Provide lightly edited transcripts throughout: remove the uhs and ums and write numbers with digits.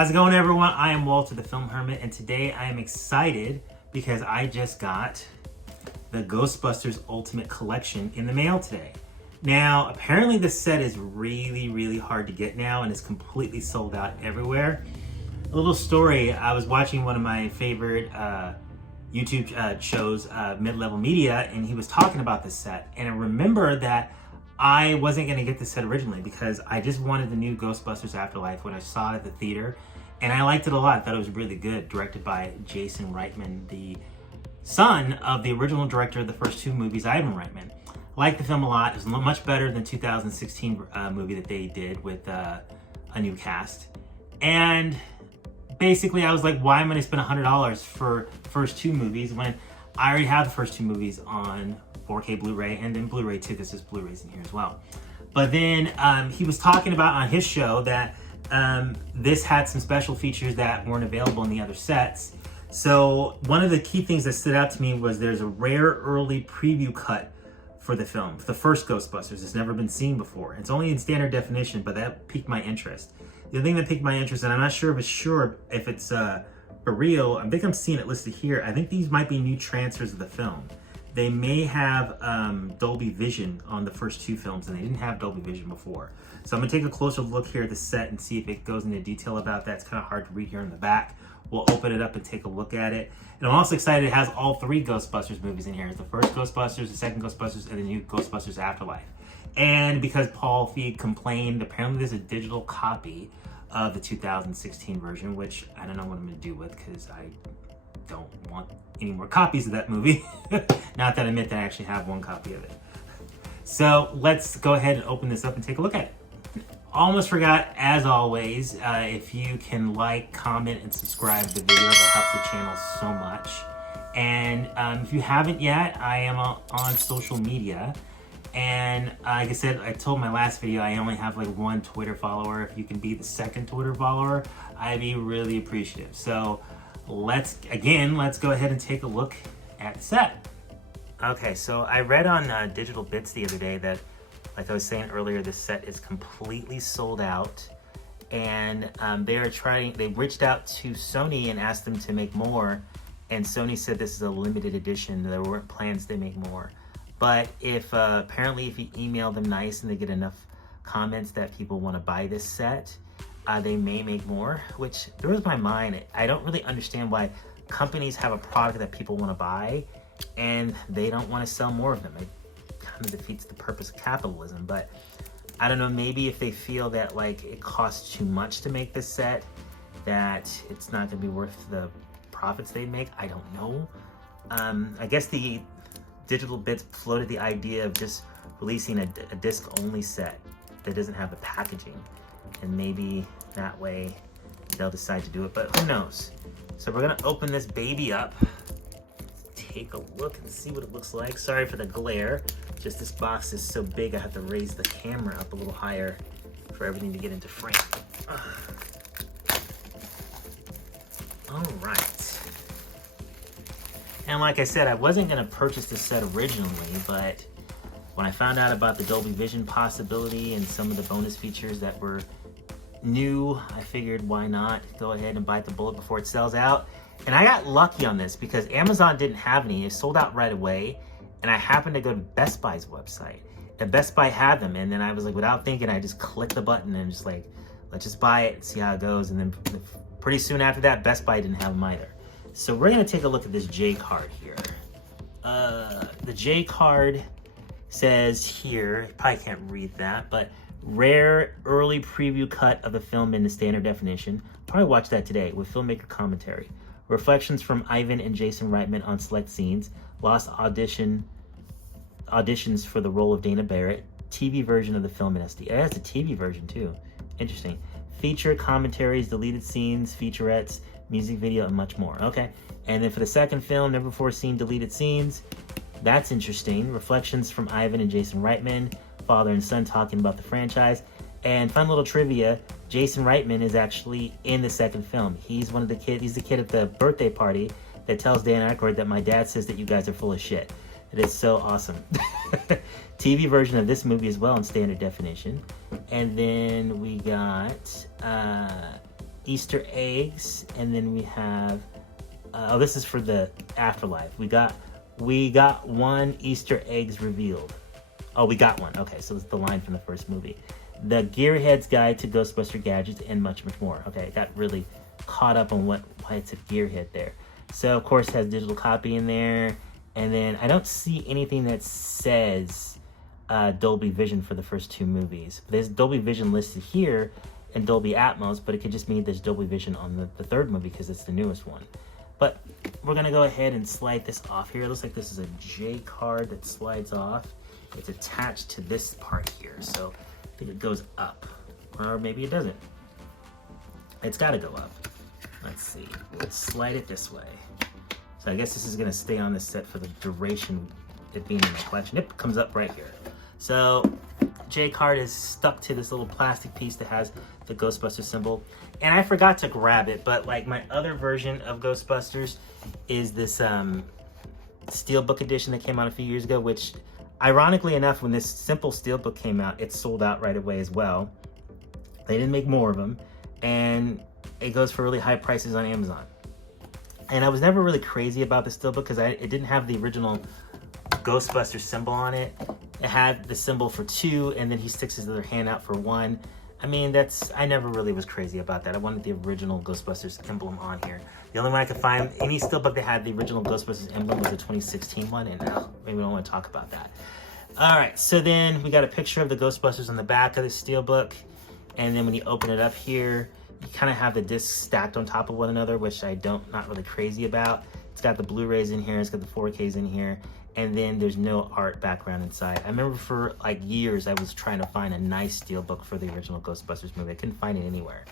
How's it going, everyone? I am Walter the Film Hermit, and today I am excited because I just got the Ghostbusters Ultimate Collection in the mail today. Now, apparently this set is really hard to get now and is completely sold out everywhere. A little story, I was watching one of my favorite YouTube shows, Mid-Level Media, and he was talking about this set. And I remember that I wasn't going to get this set originally because I just wanted the new Ghostbusters Afterlife when I saw it at the theater. And I liked it a lot. I thought it was really good, directed by Jason Reitman, the son of the original director of the first two movies, Ivan Reitman. I liked the film a lot. It was much better than the 2016 movie that they did with a new cast. And basically I was like, why am I going to spend $100 for first two movies when I already have the first two movies on 4K Blu-ray and then Blu-ray too, because there's Blu-rays in here as well. But then he was talking about on his show that this had some special features that weren't available in the other sets. So one of the key things that stood out to me was there's a rare early preview cut for the film, for the first Ghostbusters. It's never been seen before. It's only in standard definition, but that piqued my interest. The other thing that piqued my interest, and I'm not sure if it's for real, I think I'm seeing it listed here. I think these might be new transfers of the film. They may have Dolby Vision on the first two films, and they didn't have Dolby Vision before. So I'm gonna take a closer look here at the set and see if it goes into detail about that. It's kind of hard to read here in the back. We'll open it up and take a look at it. And I'm also excited it has all three Ghostbusters movies in here. It's the first Ghostbusters, the second Ghostbusters, and the new Ghostbusters Afterlife. And because Paul Feig complained, apparently there's a digital copy of the 2016 version, which I don't know what I'm gonna do with because I don't want any more copies of that movie. Not that I admit that I actually have one copy of it. So let's go ahead and open this up and take a look at it. Almost forgot, as always, if you can like, comment, and subscribe to the video, that helps the channel so much. And if you haven't yet, I am on social media. And like I said, I told my last video, I only have like one Twitter follower. If you can be the second Twitter follower, I'd be really appreciative. So let's go ahead and take a look at the set. Okay, so I read on Digital Bits the other day that, like I was saying earlier, this set is completely sold out. And they reached out to Sony and asked them to make more. And Sony said this is a limited edition. There weren't plans to make more. But apparently if you email them nice and they get enough comments that people want to buy this set, they may make more, which throws my mind. I don't really understand why companies have a product that people want to buy and they don't want to sell more of them. It kind of defeats the purpose of capitalism. But I don't know, maybe if they feel that like it costs too much to make this set, that it's not going to be worth the profits they make. I don't know. I guess the Digital Bits floated the idea of just releasing a disc-only set that doesn't have the packaging, and maybe that way they'll decide to do it, but who knows. So we're gonna open this baby up, take a look and see what it looks like. Sorry for the glare, just this box is so big I have to raise the camera up a little higher for everything to get into frame. All right. And like I said, I wasn't going to purchase this set originally, but when I found out about the Dolby Vision possibility and some of the bonus features that were new, I figured why not go ahead and bite the bullet before it sells out. And I got lucky on this because Amazon didn't have any. It sold out right away. And I happened to go to Best Buy's website. And Best Buy had them. And then I was like, without thinking, I just clicked the button and just like, let's just buy it and see how it goes. And then pretty soon after that, Best Buy didn't have them either. So we're gonna take a look at this J card here. The J card says here, you probably can't read that, but rare early preview cut of the film in the standard definition. Probably watch that today with filmmaker commentary. Reflections from Ivan and Jason Reitman on select scenes. Lost auditions for the role of Dana Barrett. TV version of the film in SD. It has a TV version too. Interesting. Feature commentaries, deleted scenes, featurettes, music video, and much more. Okay, and then for the second film, never before seen deleted scenes. That's interesting. Reflections from Ivan and Jason Reitman, father and son talking about the franchise. And fun little trivia, Jason Reitman is actually in the second film. He's one of the kids, he's the kid at the birthday party that tells Dan Aykroyd that my dad says that you guys are full of shit. It is so awesome. TV version of this movie as well in standard definition. And then we got Easter eggs, and then we have, oh, this is for the afterlife. We got 1 Easter eggs revealed. Oh, we got one. Okay, so it's the line from the first movie. The Gearhead's Guide to Ghostbuster Gadgets, and much, much more. Okay, I got really caught up on why it's a Gearhead there. So, of course, it has digital copy in there. And then I don't see anything that says Dolby Vision for the first 2 movies. There's Dolby Vision listed here and Dolby Atmos, but it could just mean there's Dolby Vision on the third movie because it's the newest one. But we're going to go ahead and slide this off here. It looks like this is a J card that slides off. It's attached to this part here. So I think it goes up. Or maybe it doesn't. It's got to go up. Let's see. Let's slide it this way. So I guess this is going to stay on the set for the duration it being in the collection. It comes up right here. So J card is stuck to this little plastic piece that has the Ghostbusters symbol. And I forgot to grab it, but like my other version of Ghostbusters is this Steelbook edition that came out a few years ago, which ironically enough, when this simple Steelbook came out, it sold out right away as well. They didn't make more of them, and it goes for really high prices on Amazon. And I was never really crazy about the Steelbook because it didn't have the original Ghostbusters symbol on it. It had the symbol for 2, and then he sticks his other hand out for 1. I mean, I never really was crazy about that. I wanted the original Ghostbusters emblem on here. The only one I could find, any Steelbook that had the original Ghostbusters emblem was the 2016 one, and maybe we don't want to talk about that. All right, so then we got a picture of the Ghostbusters on the back of the Steelbook, and then when you open it up here, you kind of have the discs stacked on top of one another, which not really crazy about. It's got the Blu-rays in here, it's got the 4Ks in here, and then there's no art background inside. I remember for like years I was trying to find a nice Steelbook for the original Ghostbusters movie. I couldn't find it anywhere.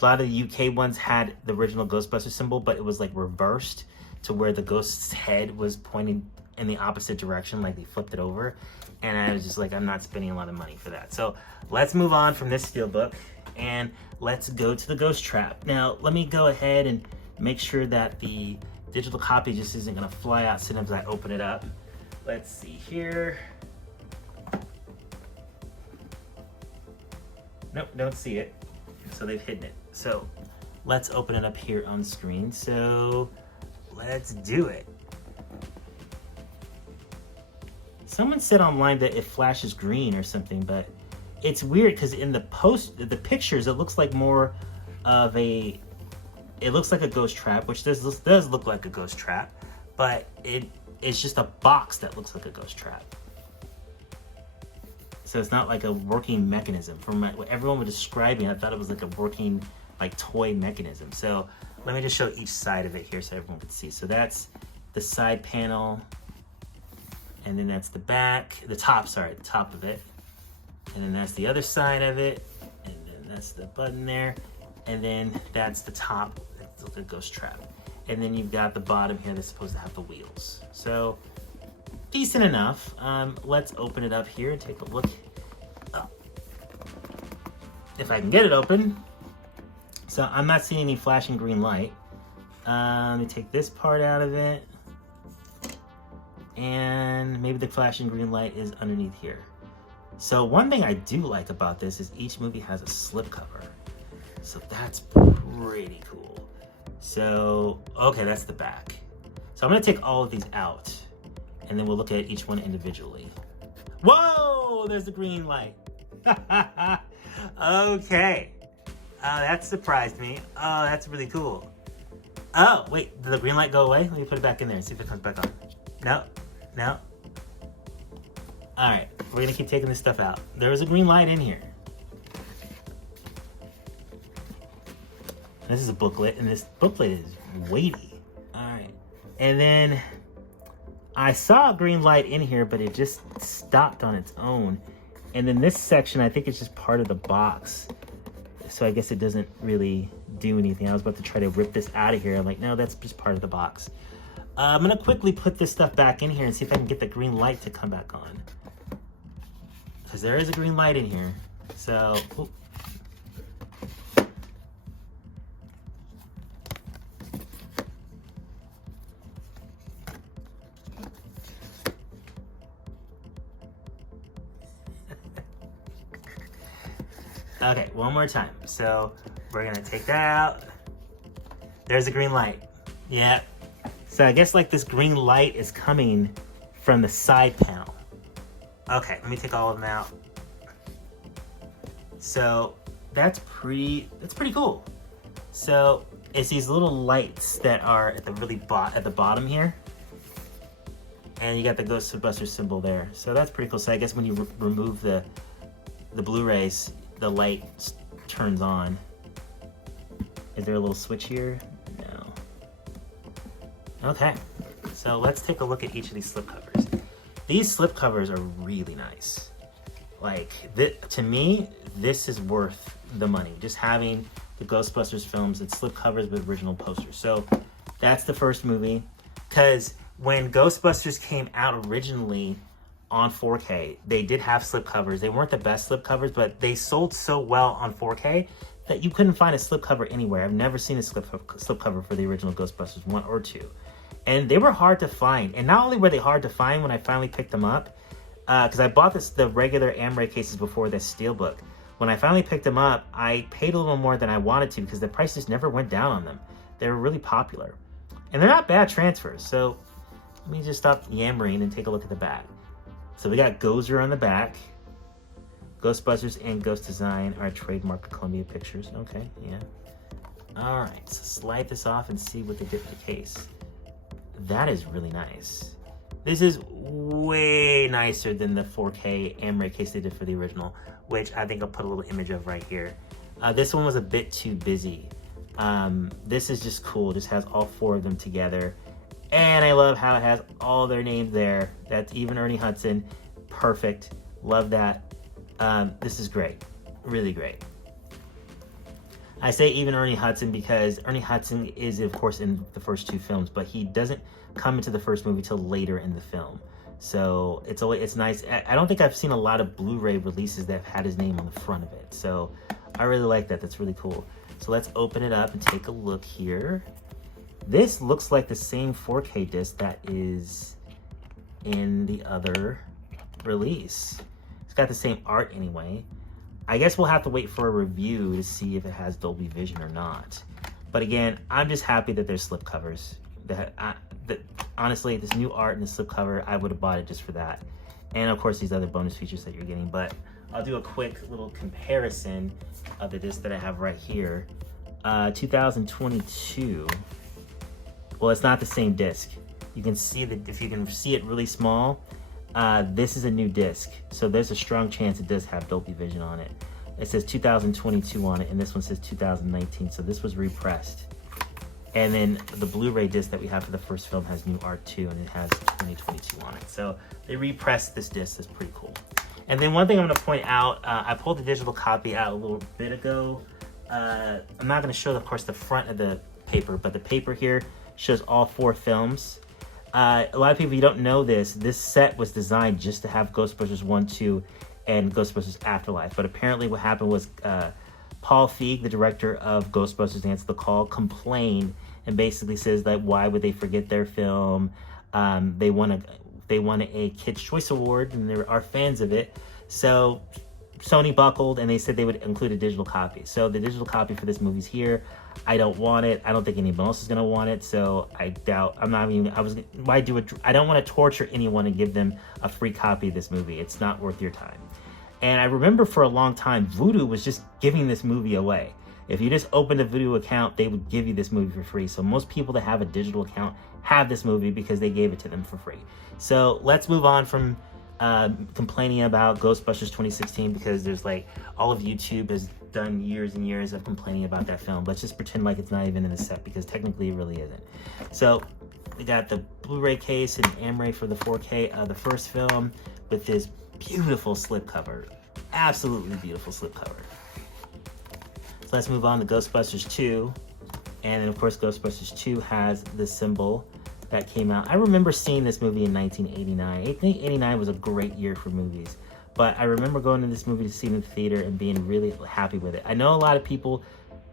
A lot of the UK ones had the original Ghostbusters symbol, but it was like reversed to where the ghost's head was pointing in the opposite direction, like they flipped it over. And I was just like, I'm not spending a lot of money for that. So let's move on from this Steelbook and let's go to the Ghost Trap. Now, let me go ahead and make sure that the digital copy just isn't gonna fly out as soon as I open it up. Let's see here. Nope, don't see it. So they've hidden it. So let's open it up here on screen. So let's do it. Someone said online that it flashes green or something, but it's weird because in the pictures, it looks like more of it looks like a ghost trap, which does look like a ghost trap, but it's just a box that looks like a ghost trap. So it's not like a working mechanism. From what everyone was describing, I thought it was like a working like toy mechanism. So let me just show each side of it here so everyone can see. So that's the side panel, and then that's the back, the top of it. And then that's the other side of it, and then that's the button there, and then that's the top, that's like a ghost trap. And then you've got the bottom here that's supposed to have the wheels. So decent enough. Let's open it up here and take a look. If I can get it open. So I'm not seeing any flashing green light. Let me take this part out of it. And maybe the flashing green light is underneath here. So one thing I do like about this is each movie has a slipcover. So that's pretty cool. So, okay, that's the back. So I'm gonna take all of these out and then we'll look at each one individually. Whoa, there's the green light. Okay. That surprised me. Oh, that's really cool. Oh, wait, did the green light go away? Let me put it back in there and see if it comes back on. No. All right, we're gonna keep taking this stuff out. There is a green light in here. This is a booklet, and this booklet is weighty. All right, and then I saw a green light in here, but it just stopped on its own. And then this section, I think it's just part of the box. So I guess it doesn't really do anything. I was about to try to rip this out of here. I'm like, no, that's just part of the box. I'm gonna quickly put this stuff back in here and see if I can get the green light to come back on. Because there is a green light in here. So, ooh. Okay, one more time. So we're gonna take that out. There's a green light. Yeah. So I guess like this green light is coming from the side panel. Okay, let me take all of them out. So that's pretty cool. So it's these little lights that are at the at the bottom here. And you got the Ghostbusters symbol there. So that's pretty cool. So I guess when you remove the Blu-rays, the light turns on. Is there a little switch here? No. Okay, so let's take a look at each of these slipcovers. These slipcovers are really nice. Like, to me, this is worth the money. Just having the Ghostbusters films and slipcovers with original posters. So that's the first movie. Because when Ghostbusters came out originally on 4K, they did have slipcovers. They weren't the best slipcovers, but they sold so well on 4K that you couldn't find a slipcover anywhere. I've never seen a slipcover for the original Ghostbusters 1 or 2. And they were hard to find. And not only were they hard to find when I finally picked them up, because I bought the regular Amray cases before the Steelbook. When I finally picked them up, I paid a little more than I wanted to because the prices never went down on them. They were really popular. And they're not bad transfers. So let me just stop yammering and take a look at the back. So we got Gozer on the back. Ghostbusters and Ghost Design are trademark of Columbia Pictures. Okay, yeah. All right, so slide this off and see what they did with the case. That is really nice. This is way nicer than the 4K Amray case they did for the original, which I think I'll put a little image of right here. This one was a bit too busy. This is just cool. Just has all 4 of them together. And I love how it has all their names there. That's even Ernie Hudson. Perfect. Love that. This is great. Really great. I say even Ernie Hudson because Ernie Hudson is, of course, in the first 2 films, but he doesn't come into the first movie till later in the film. So it's nice. I don't think I've seen a lot of Blu-ray releases that have had his name on the front of it. So I really like that. That's really cool. So let's open it up and take a look here. This looks like the same 4K disc that is in the other release. It's got the same art anyway. I guess we'll have to wait for a review to see if it has Dolby Vision or not. But again, I'm just happy that there's slipcovers. Honestly, this new art and the slipcover, I would have bought it just for that. And of course, these other bonus features that you're getting. But I'll do a quick little comparison of the disc that I have right here. 2022. Well, it's not the same disc. You can see that if you can see it really small, this is a new disc. So there's a strong chance it does have Dolby Vision on it. It says 2022 on it, and this one says 2019. So this was repressed. And then the Blu-ray disc that we have for the first film has new art too, and it has 2022 on it. So they repressed this disc. That's pretty cool. And then one thing I'm going to point out, I pulled the digital copy out a little bit ago. I'm not going to show, of course, the front of the paper, but the paper here shows all 4 films. A lot of people, you don't know this set was designed just to have Ghostbusters 1, 2, and Ghostbusters Afterlife. But apparently what happened was Paul Feig, the director of Ghostbusters Answer the Call, complained and basically says that why would they forget their film? They won a Kids' Choice Award, and there are fans of it. So Sony buckled, and they said they would include a digital copy. So the digital copy for this movie's here. I don't want it. I don't think anyone else is gonna want it. So I doubt. I'm not even. Why do it? I don't want to torture anyone and give them a free copy of this movie. It's not worth your time. And I remember for a long time, Vudu was just giving this movie away. If you just opened a Vudu account, they would give you this movie for free. So most people that have a digital account have this movie because they gave it to them for free. So let's move on from complaining about Ghostbusters 2016 because there's like all of YouTube has done years and years of complaining about that film. Let's just pretend like it's not even in the set because technically it really isn't. So we got the Blu-ray case and Amray for the 4K of the first film with this beautiful slipcover. Absolutely beautiful slipcover. So let's move on to Ghostbusters 2. And then of course Ghostbusters 2 has the symbol that came out. I remember seeing this movie in 1989. I think 89 was a great year for movies. But I remember going to this movie to see it in the theater and being really happy with it. I know a lot of people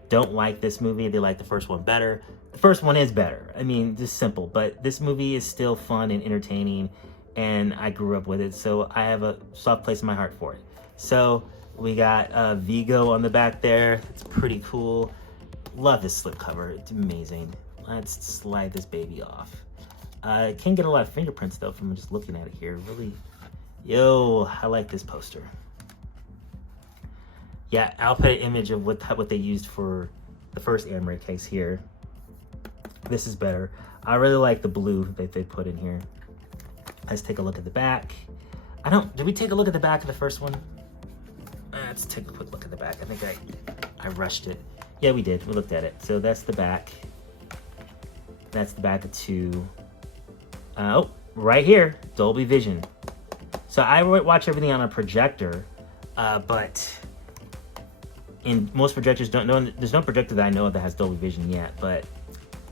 don't like this movie. They like the first one better. The first one is better. I mean, just simple. But this movie is still fun and entertaining. And I grew up with it. So I have a soft place in my heart for it. So We got Vigo on the back there. It's pretty cool. Love this slipcover. It's amazing. Let's slide this baby off. Can't get a lot of fingerprints though from just looking at it here. Really, yo, I like this poster. Yeah, I'll put an image of what they used for the first Amray case here. This is better. I really like the blue that they put in here. Let's take a look at the back. Did we take a look at the back of the first one? Let's take a quick look at the back. I think I rushed it. Yeah, we did. We looked at it. So that's the back. That's the back of 2. Oh, right here, Dolby Vision. So I watch everything on a projector, but in most projectors there's no projector that I know of that has Dolby Vision yet, but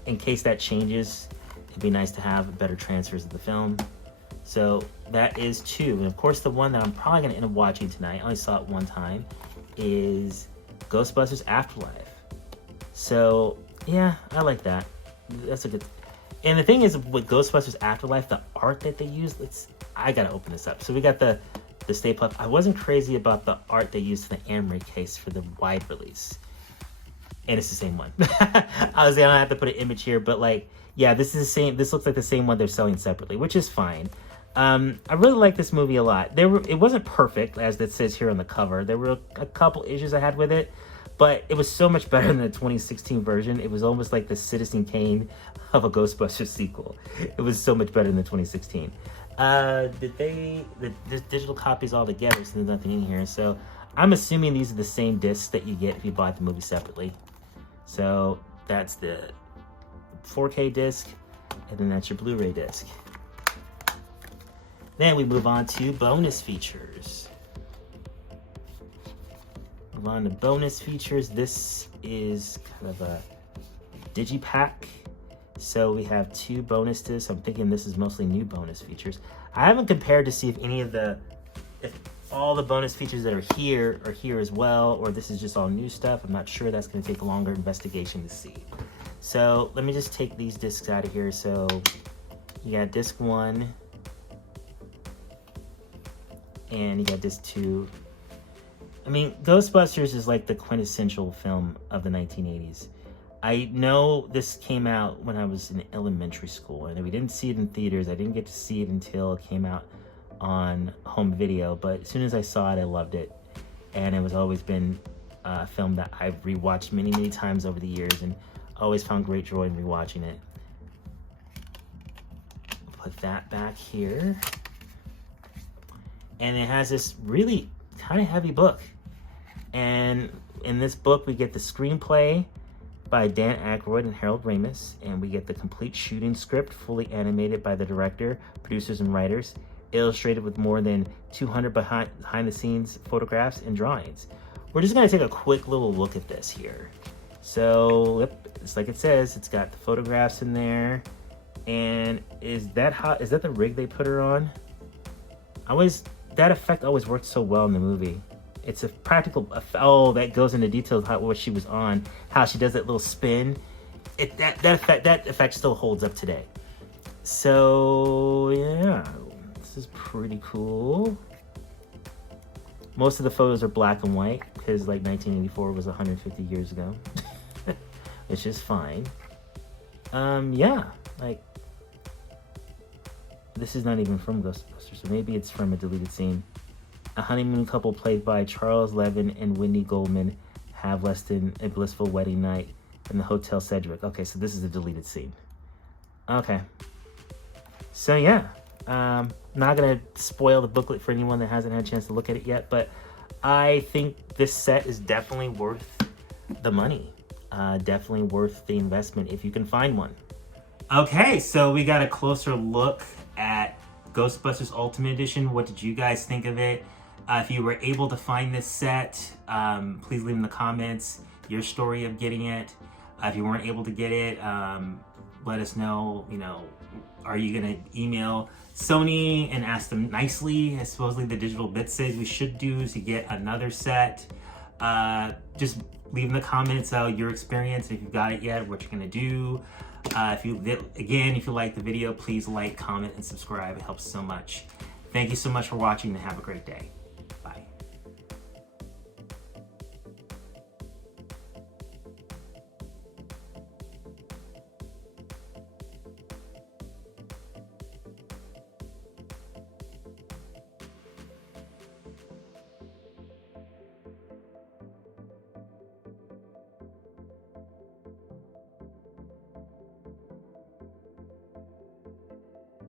in case that changes, it'd be nice to have better transfers of the film. So that is 2. And of course, the one that I'm probably gonna end up watching tonight, I only saw it one time, is Ghostbusters Afterlife. So yeah, I like that. That's a good. And the thing is, with Ghostbusters Afterlife, the art that they use, I gotta open this up. So we got the Stay Puft. I wasn't crazy about the art they used in the Amray case for the wide release. And it's the same one. I don't have to put an image here, but like, yeah, this is the same. This looks like the same one they're selling separately, which is fine. I really like this movie a lot. It wasn't perfect, as it says here on the cover. There were a couple issues I had with it, but it was so much better than the 2016 version. It was almost like the Citizen Kane of a Ghostbusters sequel. It was so much better than the 2016. The digital copies all together, so there's nothing in here. So I'm assuming these are the same discs that you get if you bought the movie separately. So that's the 4K disc, and then that's your Blu-ray disc. Then we move on to bonus features. Move on to bonus features. This is kind of a digipack. So we have 2 bonus discs. I'm thinking this is mostly new bonus features. I haven't compared to see if all the bonus features that are here as well, or this is just all new stuff. I'm not sure. That's going to take a longer investigation to see. So let me just take these discs out of here. So you got disc 1, and you got disc 2. I mean, Ghostbusters is like the quintessential film of the 1980s. I know this came out when I was in elementary school, and we didn't see it in theaters. I didn't get to see it until it came out on home video, but as soon as I saw it, I loved it. And it was always been a film that I've rewatched many, many times over the years, and always found great joy in rewatching it. Put that back here. And it has this really kind of heavy book. And in this book, we get the screenplay by Dan Aykroyd and Harold Ramis, and we get the complete shooting script, fully animated by the director, producers, and writers, illustrated with more than 200 behind-the-scenes photographs and drawings. We're just going to take a quick little look at this here. So, yep, it's like it says, it's got the photographs in there. And is that the rig they put her on? That effect always worked so well in the movie. It's a practical, that goes into details what she was on, how she does that little spin. That effect still holds up today. So yeah, this is pretty cool. Most of the photos are black and white because like 1984 was 150 years ago, which is fine. Yeah, like this is not even from Ghostbusters, so maybe it's from a deleted scene. A honeymoon couple played by Charles Levin and Whitney Goldman have less than a blissful wedding night in the Hotel Cedric. Okay, so this is a deleted scene. Okay. So yeah, not gonna spoil the booklet for anyone that hasn't had a chance to look at it yet, but I think this set is definitely worth the money. Definitely worth the investment if you can find one. Okay, so we got a closer look at Ghostbusters Ultimate Edition. What did you guys think of it? If you were able to find this set, please leave in the comments your story of getting it. If you weren't able to get it, let us know, are you gonna email Sony and ask them nicely, as supposedly the digital bit says we should do to get another set? Just leave in the comments your experience, if you've got it yet, what you're gonna do. If you like the video, please like, comment, and subscribe. It helps so much. Thank you so much for watching, and have a great day.